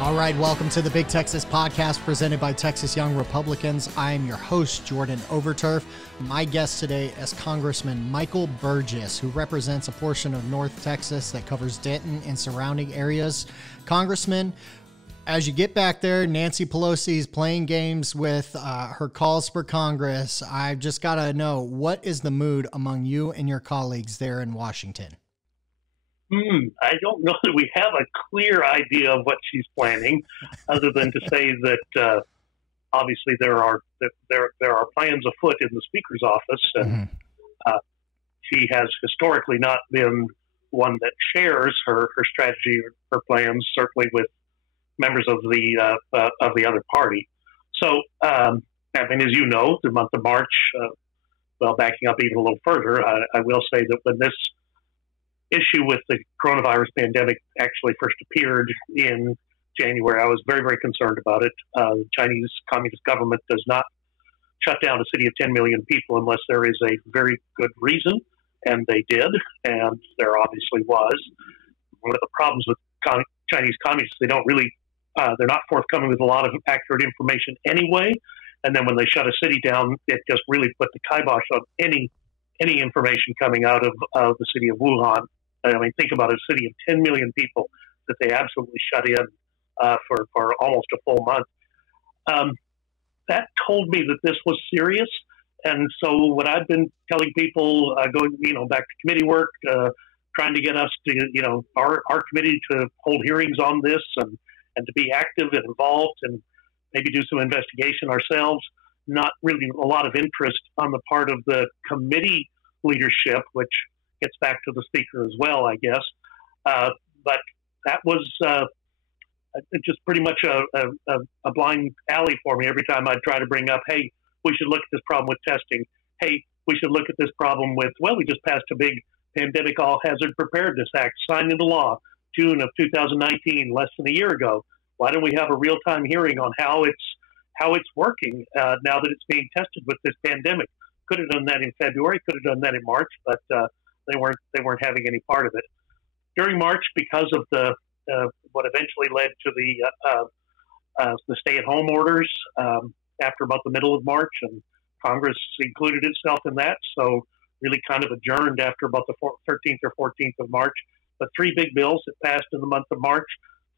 All right, welcome to the Big Texas Podcast presented by Texas Young Republicans. I am your host, Jordan Overturf. My guest today is Congressman Michael Burgess, who represents a portion of North Texas that covers Denton and surrounding areas. Congressman, as you get back there, Nancy Pelosi is playing games with her calls for Congress. I've just got to know, what is the mood among you and your colleagues there in Washington? I don't know that we have a clear idea of what she's planning, other than to say that obviously there are plans afoot in the Speaker's office, and she has historically not been one that shares her strategy or her plans, certainly with members of the other party. So, I mean, as you know, the month of March. Well, backing up even a little further, I will say that when this issue with the coronavirus pandemic actually first appeared in January, I was very, very concerned about it. The Chinese Communist government does not shut down a city of 10 million people unless there is a very good reason, and they did, and there obviously was. One of the problems with Chinese communists, they don't really, they're not forthcoming with a lot of accurate information anyway, and then when they shut a city down, it just really put the kibosh on any information coming out of the city of Wuhan. I mean, think about a city of 10 million people that they absolutely shut in for almost a full month. That told me that this was serious. And so what I've been telling people, going, back to committee work, trying to get us to, our committee to hold hearings on this and to be active and involved and maybe do some investigation ourselves. Not really a lot of interest on the part of the committee leadership, which gets back to the Speaker as well, I guess. But that was just pretty much a blind alley for me every time I'd try to bring up, hey, we should look at this problem with testing. Hey, we should look at this problem with, we just passed a big Pandemic All Hazard Preparedness Act signed into law, June of 2019, less than a year ago. Why don't we have a real-time hearing on how it's working now that it's being tested with this pandemic? Could have done that in February, could have done that in March, but they weren't having any part of it. During March, because of the what eventually led to the stay-at-home orders after about the middle of March, and Congress included itself in that, so really kind of adjourned after about the 13th or 14th of March. But three big bills that passed in the month of March.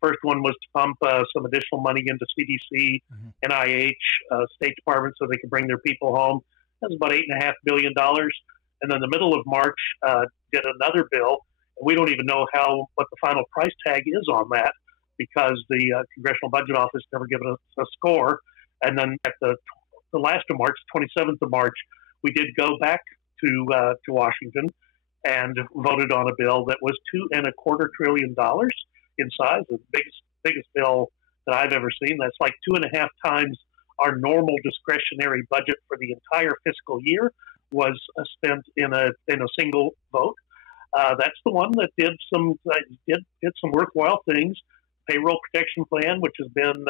First one was to pump some additional money into CDC, NIH, State Department so they could bring their people home. That was about $8.5 billion. And then the middle of March did another bill. And we don't even know what the final price tag is on that because the Congressional Budget Office never given us a score. And then at the last of March, 27th of March, we did go back to Washington and voted on a bill that was $2.25 trillion in size, the biggest bill that I've ever seen. That's like 2.5 times our normal discretionary budget for the entire fiscal year was spent in a single vote. That's the one that did some worthwhile things. Payroll protection plan, which has been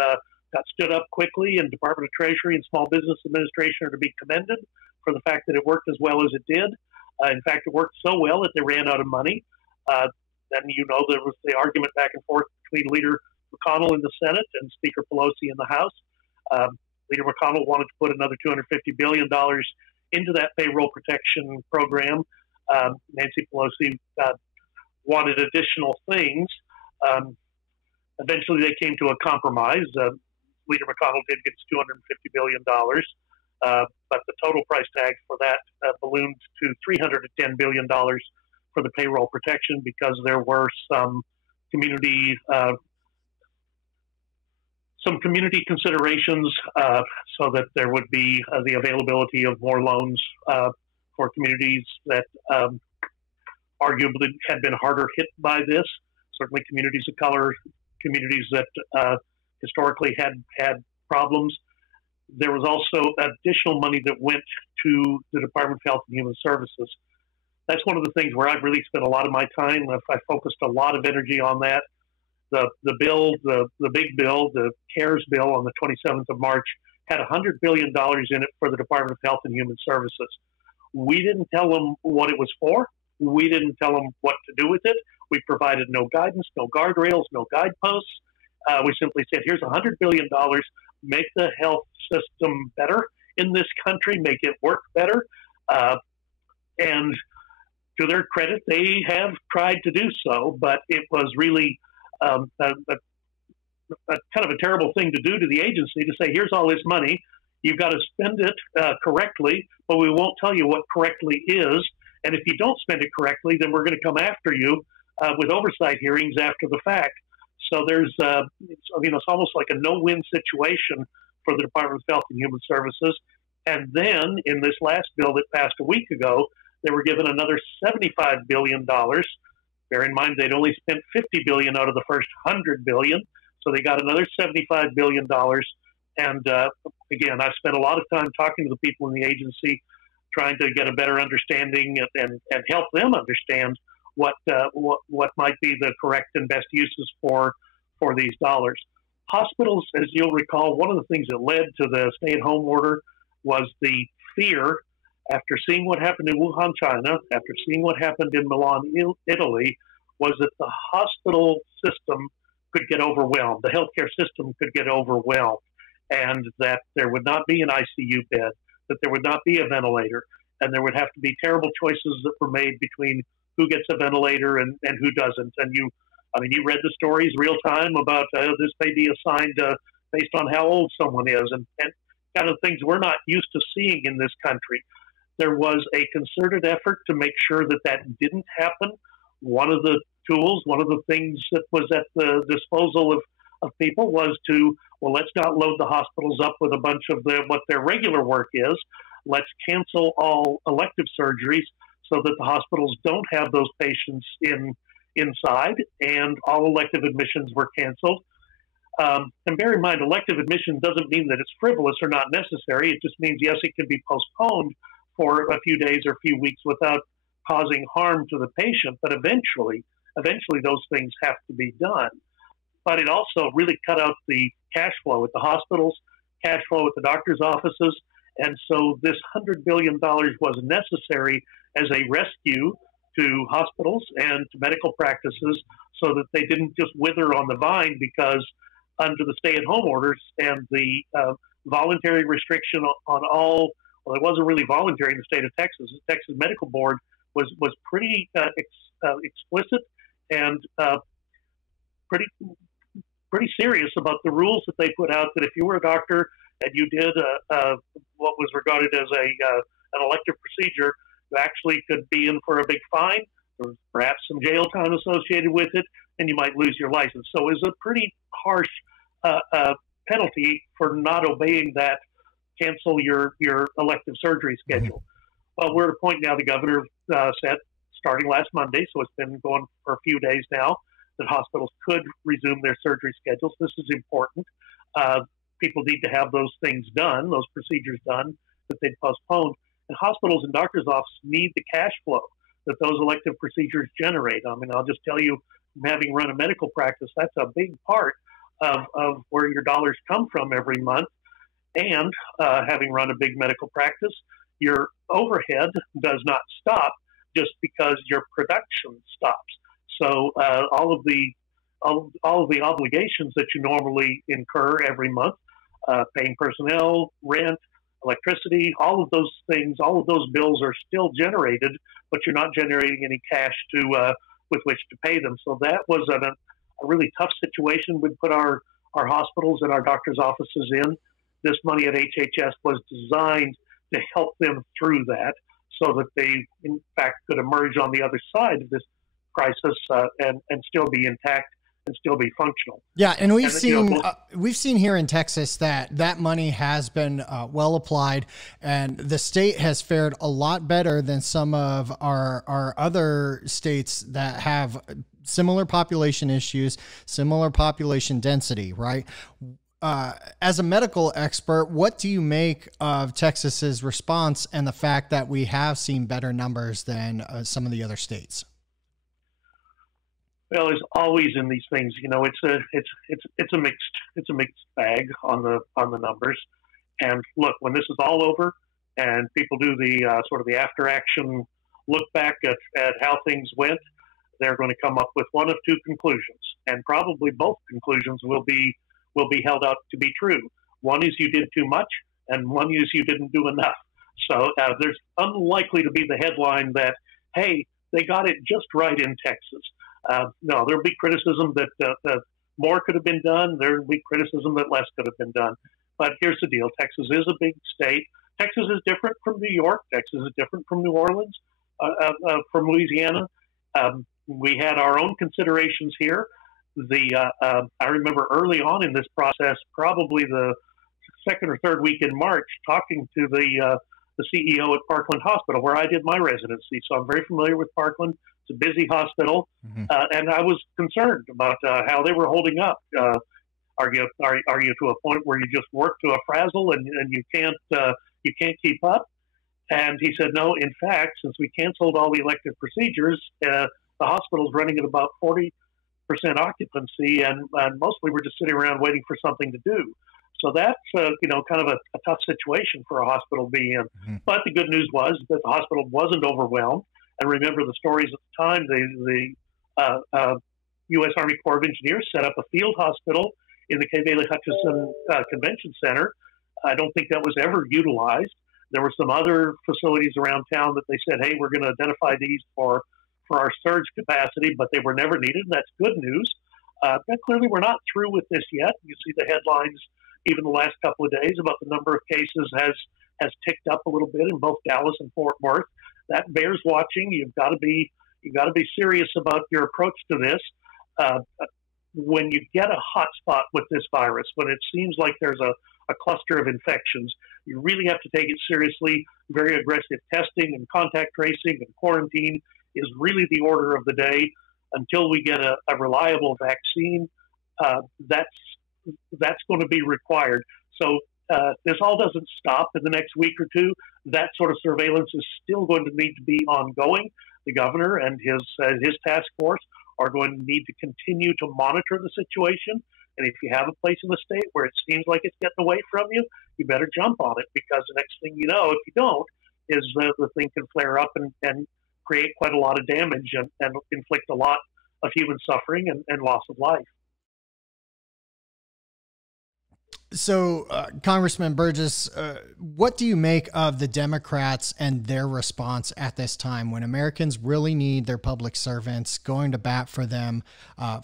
got stood up quickly, and Department of Treasury and Small Business Administration are to be commended for the fact that it worked as well as it did. In fact, it worked so well that they ran out of money. Then, there was the argument back and forth between Leader McConnell in the Senate and Speaker Pelosi in the House. Leader McConnell wanted to put another $250 billion into that payroll protection program. Nancy Pelosi wanted additional things. Eventually, they came to a compromise. Leader McConnell did get $250 billion, but the total price tag for that ballooned to $310 billion for the payroll protection because there were some community considerations so that there would be the availability of more loans for communities that arguably had been harder hit by this. Certainly communities of color, communities that historically had problems. There was also additional money that went to the Department of Health and Human Services. That's one of the things where I've really spent a lot of my time. I focused a lot of energy on that. The bill, the big bill, the CARES bill on the 27th of March had $100 billion in it for the Department of Health and Human Services. We didn't tell them what it was for. We didn't tell them what to do with it. We provided no guidance, no guardrails, no guideposts. We simply said, here's $100 billion, make the health system better in this country, make it work better. And to their credit, they have tried to do so, but it was really a kind of a terrible thing to do to the agency to say, here's all this money, you've got to spend it correctly, but we won't tell you what correctly is. And if you don't spend it correctly, then we're going to come after you with oversight hearings after the fact. So there's, it's almost like a no-win situation for the Department of Health and Human Services. And then in this last bill that passed a week ago, they were given another $75 billion. Bear in mind, they'd only spent $50 billion out of the first $100 billion. So they got another $75 billion. And again, I've spent a lot of time talking to the people in the agency, trying to get a better understanding and help them understand what might be the correct and best uses for these dollars. Hospitals, as you'll recall, one of the things that led to the stay-at-home order was the fear, after seeing what happened in Wuhan, China, after seeing what happened in Milan, Italy, was that the hospital system could get overwhelmed, the healthcare system could get overwhelmed, and that there would not be an ICU bed, that there would not be a ventilator, and there would have to be terrible choices that were made between who gets a ventilator and who doesn't. And you read the stories real time about this may be assigned based on how old someone is, and kind of things we're not used to seeing in this country. There was a concerted effort to make sure that that didn't happen. One of the tools, one of the things that was at the disposal of people was to, well, let's not load the hospitals up with a bunch of what their regular work is. Let's cancel all elective surgeries so that the hospitals don't have those patients inside, and all elective admissions were canceled. And bear in mind, elective admission doesn't mean that it's frivolous or not necessary. It just means, yes, it can be postponed for a few days or a few weeks without causing harm to the patient. But eventually those things have to be done. But it also really cut out the cash flow at the hospitals, cash flow at the doctor's offices. And so this $100 billion was necessary as a rescue to hospitals and to medical practices so that they didn't just wither on the vine, because under the stay-at-home orders and the voluntary restriction on all, well, it wasn't really voluntary in the state of Texas. The Texas Medical Board was pretty explicit and pretty serious about the rules that they put out, that if you were a doctor and you did what was regarded as an elective procedure, you actually could be in for a big fine, or perhaps some jail time associated with it, and you might lose your license. So it was a pretty harsh penalty for not obeying that, cancel your elective surgery schedule. Well, we're at a point now, the governor said, starting last Monday, so it's been going for a few days now, that hospitals could resume their surgery schedules. This is important. People need to have those things done, those procedures done that they'd postponed. And hospitals and doctors' offices need the cash flow that those elective procedures generate. I mean, I'll just tell you, from having run a medical practice, that's a big part of where your dollars come from every month. And having run a big medical practice, your overhead does not stop just because your production stops. So all of the obligations that you normally incur every month, paying personnel, rent, electricity, all of those things, all of those bills are still generated, but you're not generating any cash with which to pay them. So that was a really tough situation we'd put our hospitals and our doctors' offices in. This money at HHS was designed to help them through that, so that they, in fact, could emerge on the other side of this crisis and still be intact and still be functional. Yeah, and we've seen here in Texas that money has been well applied, and the state has fared a lot better than some of our other states that have similar population issues, similar population density, right? As a medical expert, what do you make of Texas's response and the fact that we have seen better numbers than some of the other states? Well, there's always in these things, it's a mixed bag on the numbers. And look, when this is all over and people do the sort of the after action look back at how things went, they're going to come up with one of two conclusions, and probably both conclusions will be held out to be true. One is you did too much, and one is you didn't do enough. So there's unlikely to be the headline that, hey, they got it just right in Texas. No, there'll be criticism that more could have been done. There'll be criticism that less could have been done. But here's the deal. Texas is a big state. Texas is different from New York. Texas is different from New Orleans, from Louisiana. We had our own considerations here. I remember early on in this process, probably the second or third week in March, talking to the CEO at Parkland Hospital, where I did my residency. So I'm very familiar with Parkland. It's a busy hospital, and I was concerned about how they were holding up. Are you to a point where you just work to a frazzle and you can't keep up? And he said, no, in fact, since we canceled all the elective procedures, the hospital's running at about 40% occupancy, and mostly we're just sitting around waiting for something to do. So that's kind of a tough situation for a hospital to be in. But the good news was that the hospital wasn't overwhelmed. And remember the stories at the time, the U.S. Army Corps of Engineers set up a field hospital in the Kay Bailey Hutchison Convention Center. I don't think that was ever utilized. There were some other facilities around town that they said, hey, we're going to identify these for our surge capacity, but they were never needed. That's good news. But clearly we're not through with this yet. You see the headlines even the last couple of days about the number of cases has ticked up a little bit in both Dallas and Fort Worth. That bears watching. You've got to be serious about your approach to this. When you get a hot spot with this virus, when it seems like there's a cluster of infections, you really have to take it seriously. Very aggressive testing and contact tracing and quarantine is really the order of the day. Until we get a reliable vaccine, that's going to be required. So this all doesn't stop in the next week or two. That sort of surveillance is still going to need to be ongoing. The governor and his task force are going to need to continue to monitor the situation. And if you have a place in the state where it seems like it's getting away from you, you better jump on it, because the next thing you know, if you don't, is the thing can flare up and create quite a lot of damage and inflict a lot of human suffering and loss of life. So, Congressman Burgess, what do you make of the Democrats and their response at this time when Americans really need their public servants going to bat for them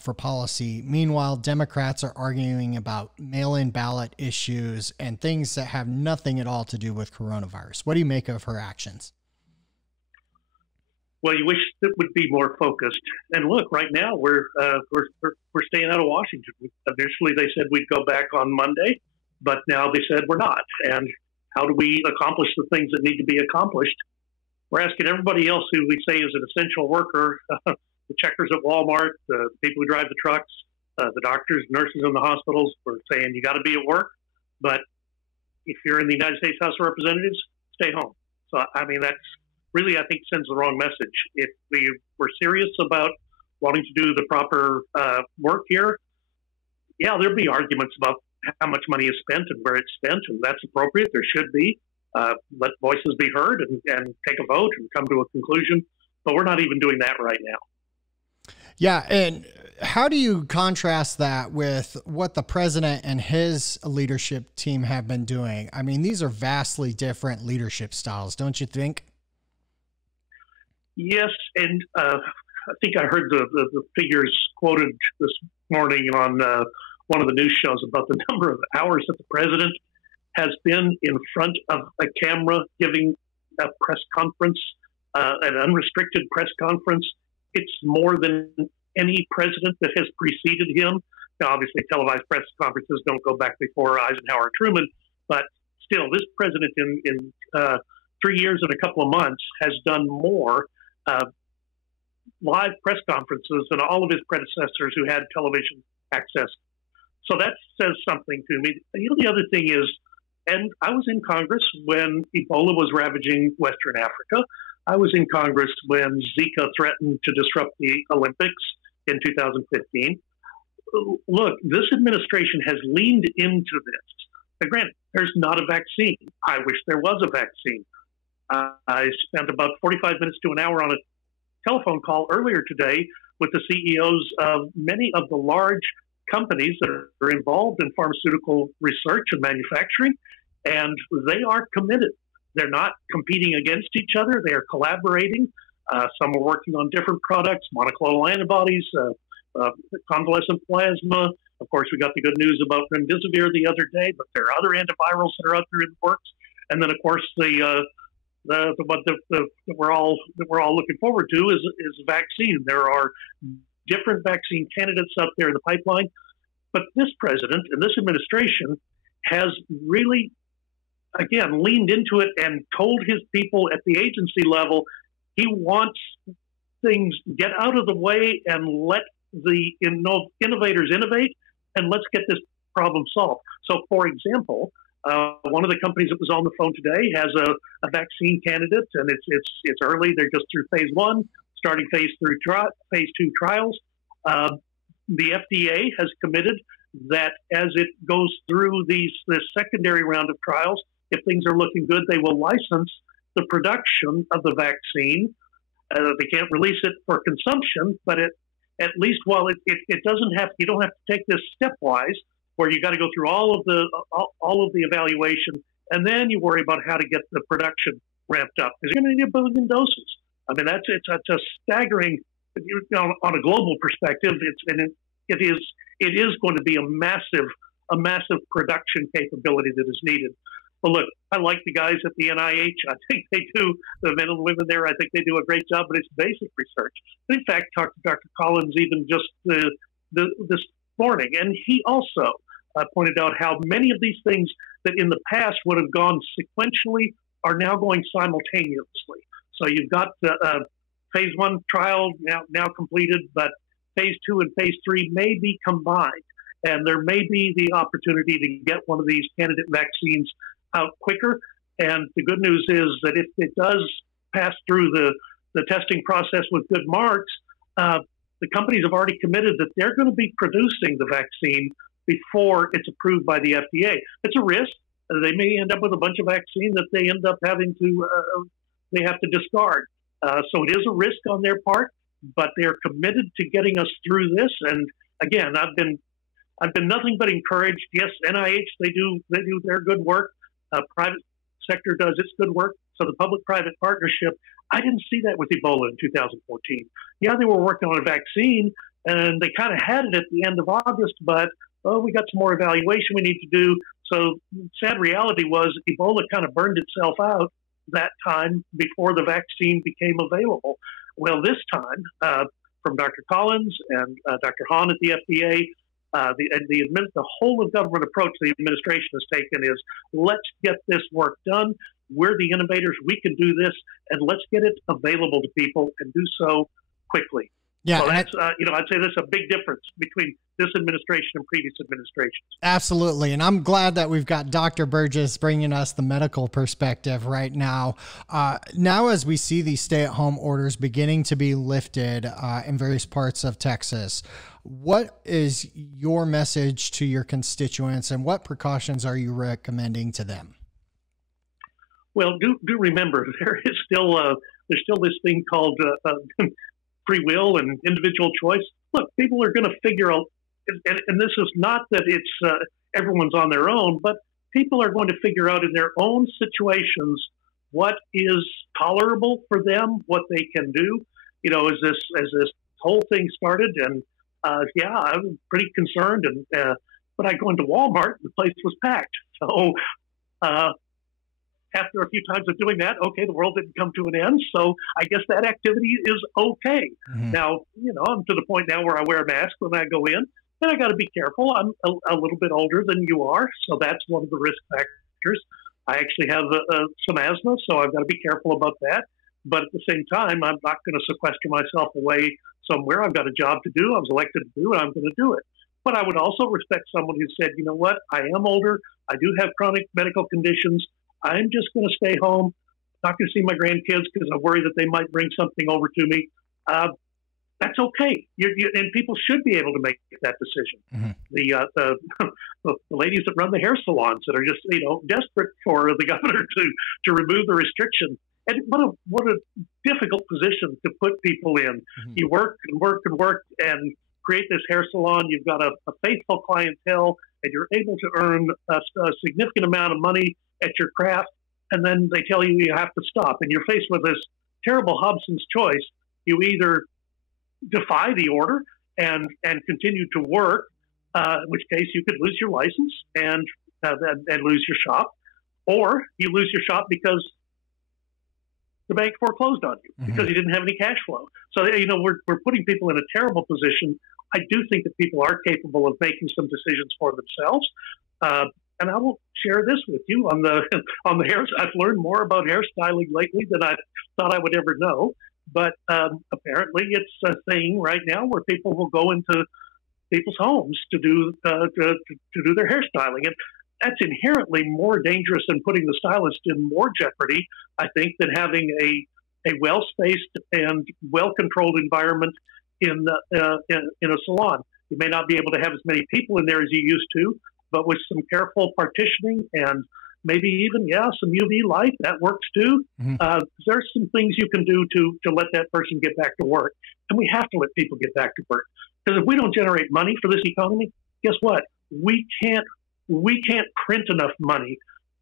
for policy? Meanwhile, Democrats are arguing about mail-in ballot issues and things that have nothing at all to do with coronavirus. What do you make of her actions? Well, you wish it would be more focused. And look, right now we're staying out of Washington. Initially, they said we'd go back on Monday, but now they said we're not. And how do we accomplish the things that need to be accomplished? We're asking everybody else who we say is an essential worker, the checkers at Walmart, the people who drive the trucks, the doctors, nurses in the hospitals. We're saying you got to be at work, but if you're in the United States House of Representatives, stay home. So, I mean, that's really, I think, sends the wrong message. If we were serious about wanting to do the proper work here, yeah, there'll be arguments about how much money is spent and where it's spent, and that's appropriate. There should be. Let voices be heard and take a vote and come to a conclusion. But we're not even doing that right now. Yeah, and how do you contrast that with what the president and his leadership team have been doing? I mean, these are vastly different leadership styles, don't you think? Yes, and I think I heard the figures quoted this morning on one of the news shows about the number of hours that the president has been in front of a camera giving a press conference, an unrestricted press conference. It's more than any president that has preceded him. Now, obviously, televised press conferences don't go back before Eisenhower and Truman, but still, this president in 3 years and a couple of months has done more live press conferences than all of his predecessors who had television access. So that says something to me. You know, the other thing is, and I was in Congress when Ebola was ravaging Western Africa. I was in Congress when Zika threatened to disrupt the Olympics in 2015. Look, this administration has leaned into this. Now, granted, there's not a vaccine. I wish there was a vaccine. I spent about 45 minutes to an hour on a telephone call earlier today with the CEOs of many of the large companies that are involved in pharmaceutical research and manufacturing, and they are committed. They're not competing against each other. They are collaborating. Some are working on different products, monoclonal antibodies, convalescent plasma. Of course, we got the good news about remdesivir the other day, but there are other antivirals that are out there in the works. And then, of course, the one that we're all looking forward to is vaccine. There are different vaccine candidates out there in the pipeline, but this president and this administration has really, again, leaned into it and told his people at the agency level he wants things get out of the way and let the innovators innovate, and let's get this problem solved. So, for example, one of the companies that was on the phone today has a vaccine candidate, and it's early. They're just through phase 1, starting phase 2 trials. The FDA has committed that as it goes through this secondary round of trials, if things are looking good, they will license the production of the vaccine. They can't release it for consumption, but at least while it doesn't have, you don't have to take this stepwise, where you got to go through all of the evaluation, and then you worry about how to get the production ramped up, because you're going to need 1 billion doses. I mean, it's a staggering, on a global perspective. It is going to be a massive production capability that is needed. But look, I like the guys at the NIH. I think they do, the men and women there, I think they do a great job, but it's basic research. In fact, talked to Dr. Collins even just this morning, and he also pointed out how many of these things that in the past would have gone sequentially are now going simultaneously. So you've got the phase 1 trial now completed, but phase 2 and phase 3 may be combined, and there may be the opportunity to get one of these candidate vaccines out quicker. And the good news is that if it does pass through the testing process with good marks, the companies have already committed that they're going to be producing the vaccine before it's approved by the FDA. It's a risk. They may end up with a bunch of vaccine that they end up having to they have to discard. So it is a risk on their part, but they're committed to getting us through this. And again, I've been nothing but encouraged. Yes, NIH, they do their good work. Private sector does its good work. So the public-private partnership, I didn't see that with Ebola in 2014. Yeah, they were working on a vaccine, and they kind of had it at the end of August, but we got some more evaluation we need to do. So sad reality was Ebola kind of burned itself out that time before the vaccine became available. Well, this time, from Dr. Collins and Dr. Hahn at the FDA, the whole of government approach the administration has taken is, let's get this work done. We're the innovators. We can do this, and let's get it available to people and do so quickly. Yeah, so that's I'd say there's a big difference between this administration and previous administrations. Absolutely, and I'm glad that we've got Dr. Burgess bringing us the medical perspective right now. Now, as we see these stay-at-home orders beginning to be lifted in various parts of Texas, what is your message to your constituents, and what precautions are you recommending to them? Well, do remember there is still there's still this thing called free will and individual choice. Look, people are going to figure out, and this is not that it's everyone's on their own, but people are going to figure out in their own situations what is tolerable for them, what they can do. You know, as this whole thing started, and yeah, I'm pretty concerned, and but I go into Walmart, the place was packed. So after a few times of doing that, okay, the world didn't come to an end, so I guess that activity is okay. Mm-hmm. Now, I'm to the point now where I wear a mask when I go in, and I got to be careful. I'm a little bit older than you are, so that's one of the risk factors. I actually have some asthma, so I've got to be careful about that. But at the same time, I'm not going to sequester myself away somewhere. I've got a job to do. I was elected to do it. I'm going to do it. But I would also respect someone who said, you know what, I am older. I do have chronic medical conditions. I'm just going to stay home, not going to see my grandkids because I worry that they might bring something over to me. That's okay. And people should be able to make that decision. Mm-hmm. The ladies that run the hair salons that are just, desperate for the governor to remove the restriction. And what a difficult position to put people in. Mm-hmm. You work and work and work and create this hair salon. You've got a faithful clientele, and you're able to earn a significant amount of money at your craft. And then they tell you have to stop, and you're faced with this terrible Hobson's choice. You either defy the order and continue to work, in which case you could lose your license and lose your shop, or you lose your shop because the bank foreclosed on you because you didn't have any cash flow. So, we're putting people in a terrible position. I do think that people are capable of making some decisions for themselves. And I will share this with you on the hair. I've learned more about hairstyling lately than I thought I would ever know. But apparently, it's a thing right now where people will go into people's homes to do their hairstyling, and that's inherently more dangerous and putting the stylist in more jeopardy, I think, than having a well-spaced and well-controlled environment in a salon. You may not be able to have as many people in there as you used to, but with some careful partitioning and maybe even, some UV light, that works too. There's some things you can do to let that person get back to work. And we have to let people get back to work. Because if we don't generate money for this economy, guess what? We can't print enough money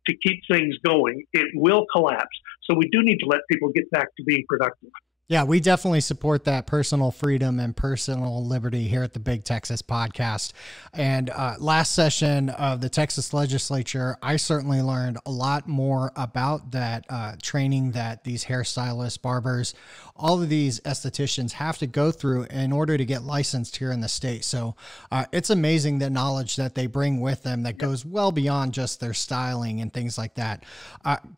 to keep things going. It will collapse. So we do need to let people get back to being productive. Yeah, we definitely support that personal freedom and personal liberty here at the Big Texas Podcast. And last session of the Texas legislature, I certainly learned a lot more about that training that these hairstylists, barbers, all of these estheticians have to go through in order to get licensed here in the state. So it's amazing the knowledge that they bring with them that goes well beyond just their styling and things like that.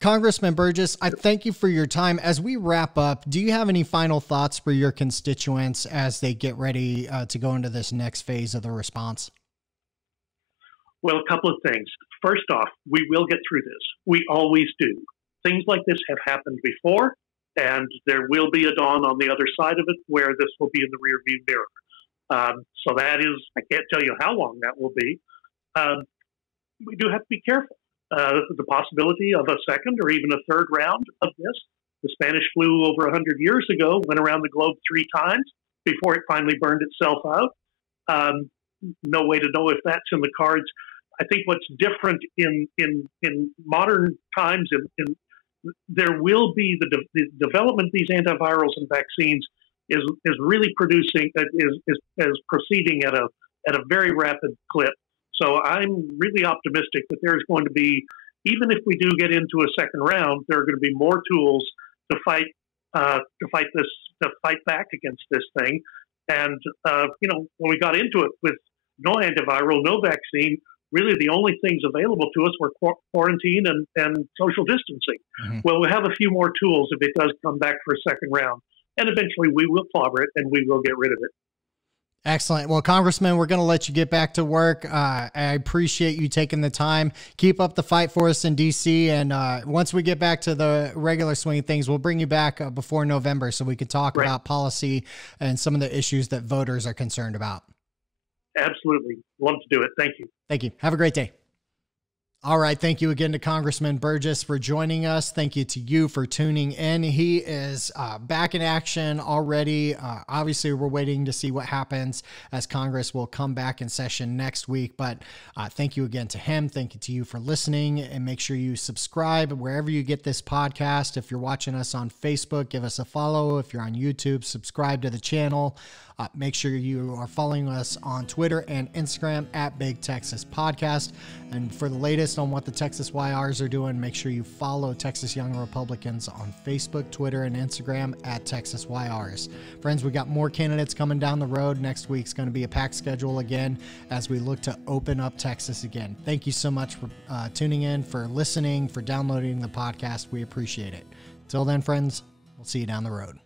Congressman Burgess, I thank you for your time. As we wrap up, do you have any final thoughts for your constituents as they get ready to go into this next phase of the response? Well, a couple of things. First off, we will get through this. We always do. Things like this have happened before, and there will be a dawn on the other side of it where this will be in the rearview mirror. So that is, I can't tell you how long that will be. We do have to be careful. The possibility of a second or even a third round of this. The Spanish flu over 100 years ago went around the globe 3 times before it finally burned itself out. No way to know if that's in the cards. I think what's different in modern times, there will be the development of these antivirals and vaccines is really producing is proceeding at a very rapid clip. So I'm really optimistic that there's going to be, even if we do get into a second round, there are going to be more tools to fight back against this thing. And when we got into it with no antiviral, no vaccine, really the only things available to us were quarantine and social distancing. Well, we'll have a few more tools if it does come back for a second round, and eventually we will clobber it and we will get rid of it. Excellent. Well, Congressman, we're going to let you get back to work. I appreciate you taking the time. Keep up the fight for us in D.C. And once we get back to the regular swing of things, we'll bring you back before November so we can talk about policy and some of the issues that voters are concerned about. Absolutely. Love to do it. Thank you. Thank you. Have a great day. All right. Thank you again to Congressman Burgess for joining us. Thank you to you for tuning in. He is back in action already. Obviously, we're waiting to see what happens as Congress will come back in session next week. But thank you again to him. Thank you to you for listening. And make sure you subscribe wherever you get this podcast. If you're watching us on Facebook, give us a follow. If you're on YouTube, subscribe to the channel. Make sure you are following us on Twitter and Instagram at Big Texas Podcast. And for the latest on what the Texas YRs are doing, make sure you follow Texas Young Republicans on Facebook, Twitter, and Instagram at Texas YRs. Friends, we got more candidates coming down the road. Next week's going to be a packed schedule again as we look to open up Texas again. Thank you so much for tuning in, for listening, for downloading the podcast. We appreciate it. Till then, friends, we'll see you down the road.